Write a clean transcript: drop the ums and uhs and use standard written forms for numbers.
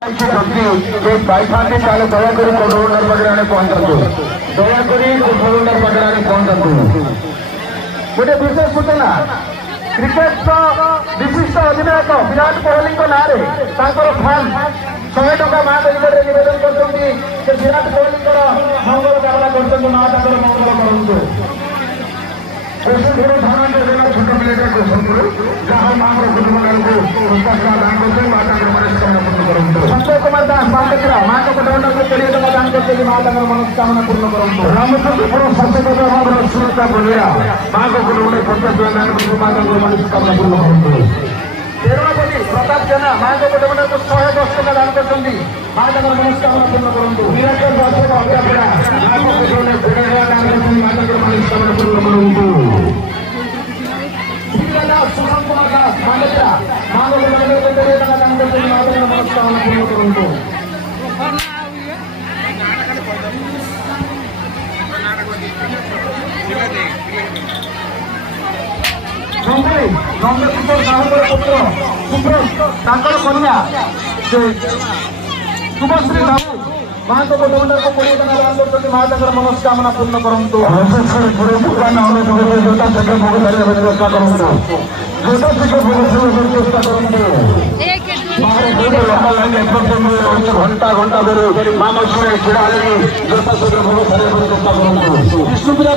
ପାଇଥାନ୍ତି ତାହେଲେ ଦୟାକରି କୋଡଉଣ୍ଡର ପାଖରେ ଆଣି ପହଞ୍ଚନ୍ତୁ। ଦୟାକରି କୋଡଉଣ୍ଡର ପାଖରେ ଆଣି ପହଞ୍ଚନ୍ତୁ। ଗୋଟେ ବିଶେଷ ସୂଚନା, କ୍ରିକେଟର ବିଶିଷ୍ଟ ଅଧିନାୟକ ବିରାଟ କୋହଲିଙ୍କ ନାଁରେ ତାଙ୍କର ଫ୍ୟାନ୍ 100 ଟଙ୍କା ମା ନିକଟରେ ନିବେଦନ କରୁଛନ୍ତି ଯେ ବିରାଟ କୋହଲିଙ୍କର ମଙ୍ଗଳ କାମନା କରୁଛନ୍ତି, ମା ତାଙ୍କର ମଙ୍ଗଳ କରନ୍ତୁ। ଛୋଟ ପିଲାଟା କରୁଛନ୍ତି ଯାହା ମାଙ୍କର କୁଟୁମ୍ବଙ୍କୁ ଦାନ କରୁଛନ୍ତି, ମା ତାଙ୍କର ମନସ୍କାମନା ପୂର୍ଣ୍ଣ କରନ୍ତୁ। ସଞ୍ଜୟ କୁମାର ଦାସ ବାଲେଶ୍ୱର ମାଙ୍କ କୁଟୁମ୍ବଙ୍କୁ 20 ଟଙ୍କା ଦାନ କରୁଛନ୍ତି, ମା ତାଙ୍କର ମନସ୍କାମନା ପୂର୍ଣ୍ଣ କରନ୍ତୁ। ରାମଚନ୍ଦ୍ରପୁର ଶାସକ ଭାବରେ ସୁରକ୍ଷା ବଳିଆ ମାଙ୍କ କୁଟୁମ୍ବରେ 50 ଟଙ୍କା ଦାନ କରନ୍ତୁ, ମା ତାଙ୍କର ମନସ୍କାମନା ପୂର୍ଣ୍ଣ କରନ୍ତୁ। ତେରୁଣପଲ୍ଲୀ ପ୍ରତାପ ଜେନା ମାଙ୍କ କୁଟୁମ୍ବଙ୍କୁ 110 ଟଙ୍କା ଦାନ କରୁଛନ୍ତି, ମା ତାଙ୍କର ମନସ୍କାମନା ପୂର୍ଣ୍ଣ କରନ୍ତୁ। ନିରଞ୍ଜନ ଦାସଙ୍କ ଅଗ୍ରାପଡ଼ା ମାଙ୍କ କୁଟୁମ୍ବରେ 20 ଟଙ୍କା ଦାନ କରୁଛନ୍ତି, ମା ତାଙ୍କର ମନସ୍କାମନା ପୂର୍ଣ୍ଣ କରନ୍ତୁ। सुशांत कुमार दास मांडेरा मांगो मंदिर को तेरे का दान करते हैं, माता का नमस्कार पूर्ण करंतो। नंबर नंबर पुत्र साहबर पुत्र पुत्र ताकर कन्या शुभश्री बाबू मां को मंदिर को 20 टका दान करते हैं, माता का मनस्कामना पूर्ण करंतो। व्यवस्था करंतो। घंटा घंटा धरे माँ छड़ा विष्णुप्रिया